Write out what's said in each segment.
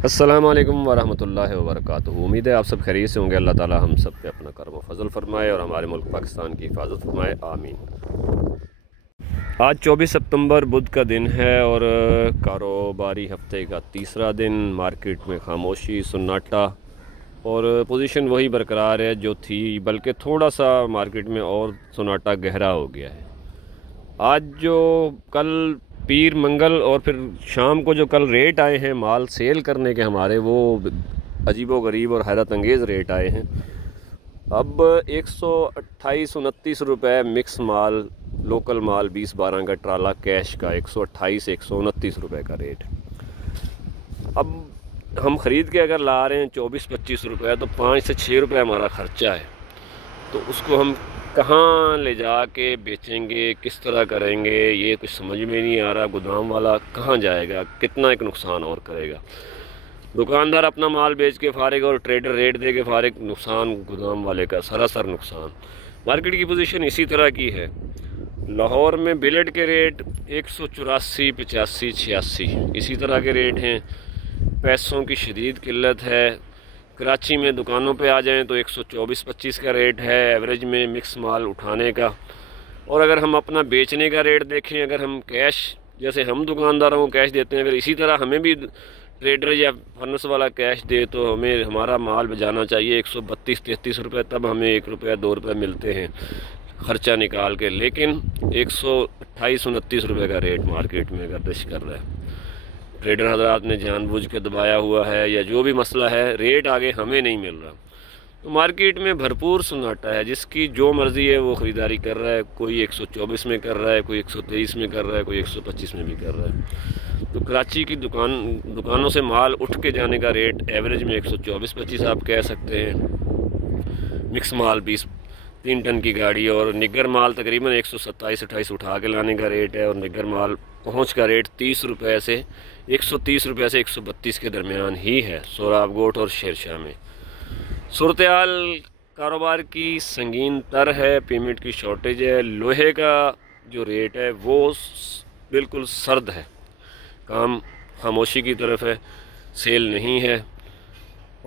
अस्सलाम वालेकुम वरहमतुल्लाहि वबरकातुहू। उम्मीद है आप सब खैरियत से होंगे। अल्लाह ताला हम सब पे अपना करम व फजल फरमाए और हमारे मुल्क पाकिस्तान की हिफाजत फरमाए, आमीन। आज 24 सितंबर बुध का दिन है और कारोबारी हफ्ते का तीसरा दिन। मार्केट में खामोशी, सन्नाटा और पोजीशन वही बरकरार है जो थी, बल्कि थोड़ा सा मार्केट में और सन्नाटा गहरा हो गया है। आज जो कल पीर मंगल और फिर शाम को जो कल रेट आए हैं माल सेल करने के हमारे, वो अजीबो गरीब और हैरत अंगेज़ रेट आए हैं। अब 128-129 रुपये मिक्स माल, लोकल माल 20-12 का ट्राला कैश का 128-129 रुपये का रेट। अब हम ख़रीद के अगर ला रहे हैं 24-25 रुपये, तो 5 से 6 रुपये हमारा ख़र्चा है। तो उसको हम कहाँ ले जा के बेचेंगे, किस तरह करेंगे, ये कुछ समझ में नहीं आ रहा। गोदाम वाला कहाँ जाएगा, कितना एक नुकसान और करेगा। दुकानदार अपना माल बेच के फारिग और ट्रेडर रेट दे के फारिग, नुकसान गोदाम वाले का सरासर नुकसान। मार्केट की पोजीशन इसी तरह की है। लाहौर में बिलेट के रेट 184, 85, 86 इसी तरह के रेट हैं। पैसों की शदीद किल्लत है। कराची में दुकानों पे आ जाएं तो 124-25 का रेट है एवरेज में मिक्स माल उठाने का। और अगर हम अपना बेचने का रेट देखें, अगर हम कैश, जैसे हम दुकानदारों को कैश देते हैं, अगर इसी तरह हमें भी ट्रेडर या फर्नेस वाला कैश दे तो हमें हमारा माल बजाना चाहिए 132-33 रुपये, तब हमें 1 रुपया 2 रुपये मिलते हैं ख़र्चा निकाल के। लेकिन 128-129 रुपये का रेट मार्केट में गर्दिश कर रहा है। ट्रेडर हजरात ने जानबूझ के दबाया हुआ है या जो भी मसला है, रेट आगे हमें नहीं मिल रहा। तो मार्केट में भरपूर सन्नाटा है। जिसकी जो मर्ज़ी है वो ख़रीदारी कर रहा है। कोई 124 में कर रहा है, कोई 123 में कर रहा है, कोई 125 में भी कर रहा है। तो कराची की दुकानों से माल उठ के जाने का रेट एवरेज में 124-25 आप कह सकते हैं। मिक्स माल 3 टन की गाड़ी और निगर माल तकरीबन 127-28 उठा के लाने का रेट है। और निगर माल पहुँच का रेट 30 रुपये से 130 रुपये से 132 के दरमियान ही है सोराबगोट और शेरशाह में। सूरत-ए-हाल कारोबार की संगीन तर है। पेमेंट की शॉर्टेज है। लोहे का जो रेट है वो बिल्कुल सर्द है। काम खामोशी की तरफ है, सेल नहीं है।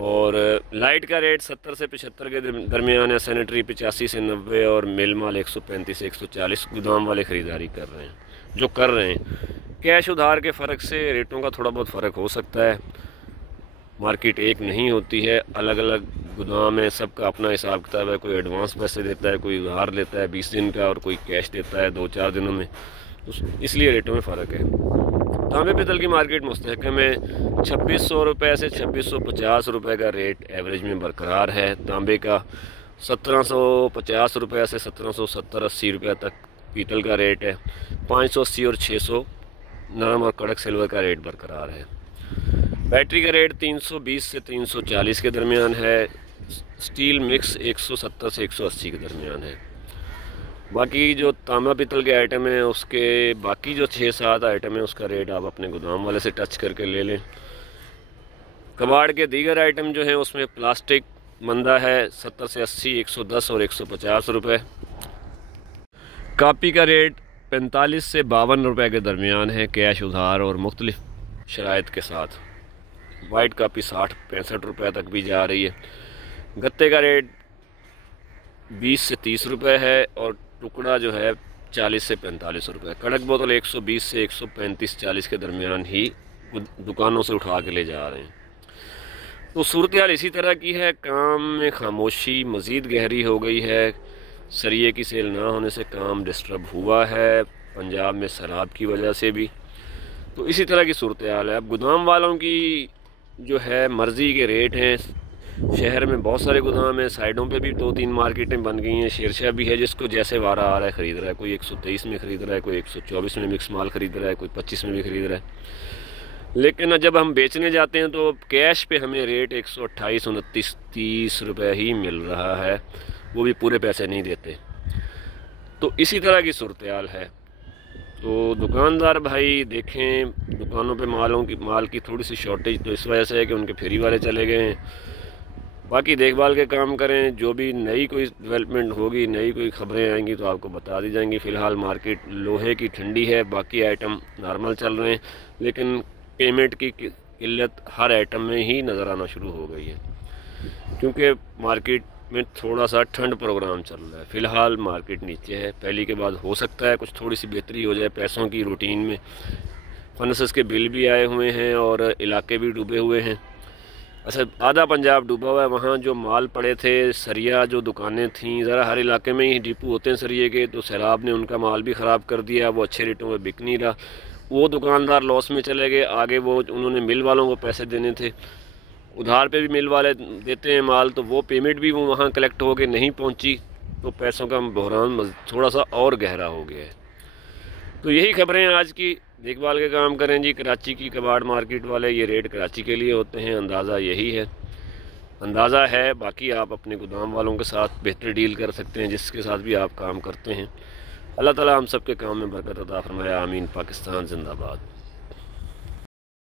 और लाइट का रेट 70 से 75 के दरमियान है। सैनिटरी 85 से 90 और मिल माल 135 से 140 गोदाम वाले ख़रीदारी कर रहे हैं, जो कर रहे हैं। कैश उधार के फ़र्क से रेटों का थोड़ा बहुत फ़र्क हो सकता है। मार्केट एक नहीं होती है, अलग अलग गोदाम है, सबका अपना हिसाब किताब है। कोई एडवांस पैसे देता है, कोई उधार लेता है 20 दिन का, और कोई कैश देता है 2-4 दिनों में। तो इसलिए रेटों में फ़र्क है। तांबे पितल की मार्केट मुस्तहकम है। 2600 रुपये से 2650 रुपये का रेट एवरेज में बरकरार है। तांबे का 1750 रुपये से 1770-80 रुपये तक पीतल का रेट है। 580 और 600 नरम और कड़क सिल्वर का रेट बरकरार है। बैटरी का रेट 320 से 340 के दरमियान है। स्टील मिक्स 170 से 180 के दरमियान है। बाकी जो तांबा पितल के आइटम हैं, उसके बाकी जो 6-7 आइटम हैं, उसका रेट आप अपने गोदाम वाले से टच करके ले लें। कबाड़ के दीगर आइटम जो हैं उसमें प्लास्टिक मंदा है 70 से 80, 110 और 150 रुपये। कापी का रेट 45 से 52 रुपये के दरमियान है, कैश उधार और मुख्तलिफ शराइत के साथ। वाइट कापी 60-65 रुपये तक भी जा रही है। गत्ते का रेट 20 से 30 रुपये है और टुकड़ा जो है 40 से 45 रुपये। कड़क बोतल 120 से 135-40 के दरमियान ही दुकानों से उठा के ले जा रहे हैं। तो सूरत हाल इसी तरह की है। काम में खामोशी मज़ीद गहरी हो गई है। सरिये की सेल ना होने से काम डिस्टर्ब हुआ है, पंजाब में सैलाब की वजह से भी। तो इसी तरह की सूरत हाल है। अब गोदाम वालों की जो है मर्ज़ी के रेट हैं। शहर में बहुत सारे गोदाम हैं, साइडों पे भी 2-3 मार्केटें बन गई हैं। शेरशाह भी है, जिसको जैसे वारा आ रहा है ख़रीद रहा है। कोई 123 में ख़रीद रहा है, कोई 124 में मिक्स माल ख़रीद रहा है, कोई 25 में भी ख़रीद रहा है। लेकिन जब हम बेचने जाते हैं तो कैश पे हमें रेट 128, 29, 30 रुपये ही मिल रहा है, वो भी पूरे पैसे नहीं देते। तो इसी तरह की सूरत हाल है। तो दुकानदार भाई देखें, दुकानों पे माल की थोड़ी सी शॉर्टेज तो इस वजह से है कि उनके फेरी वाले चले गए हैं। बाकी देखभाल के काम करें। जो भी नई कोई डेवलपमेंट होगी, नई कोई ख़बरें आएंगी तो आपको बता दी जाएंगी। फ़िलहाल मार्केट लोहे की ठंडी है, बाकी आइटम नॉर्मल चल रहे हैं। लेकिन पेमेंट की किल्लत हर आइटम में ही नज़र आना शुरू हो गई है, क्योंकि मार्केट में थोड़ा सा ठंड प्रोग्राम चल रहा है। फ़िलहाल मार्केट नीचे है, पहले के बाद हो सकता है कुछ थोड़ी सी बेहतरी हो जाए पैसों की रूटीन में। फनसस के बिल भी आए हुए हैं और इलाके भी डूबे हुए हैं। अच्छा, आधा पंजाब डूबा हुआ है। वहाँ जो माल पड़े थे, सरिया जो दुकानें थीं, ज़रा हर इलाके में ही डिपो होते हैं सरिये के, तो सैलाब ने उनका माल भी ख़राब कर दिया। वो अच्छे रेटों में बिक नहीं रहा। वो दुकानदार लॉस में चले गए। आगे वो उन्होंने मिल वालों को पैसे देने थे, उधार पे भी मिल वाले देते हैं माल, तो वो पेमेंट भी वो वहाँ कलेक्ट हो के नहीं पहुँची, तो पैसों का बहरान थोड़ा सा और गहरा हो गया है। तो यही खबरें आज की। देखभाल के काम करें जी। कराची की कबाड़ मार्केट वाले ये रेट कराची के लिए होते हैं, अंदाज़ा यही है, अंदाज़ा है। बाकी आप अपने गोदाम वालों के साथ बेहतर डील कर सकते हैं, जिसके साथ भी आप काम करते हैं। अल्लाह ताला हम सब के काम में बरकत अता फरमाए। आमीन। पाकिस्तान जिंदाबाद।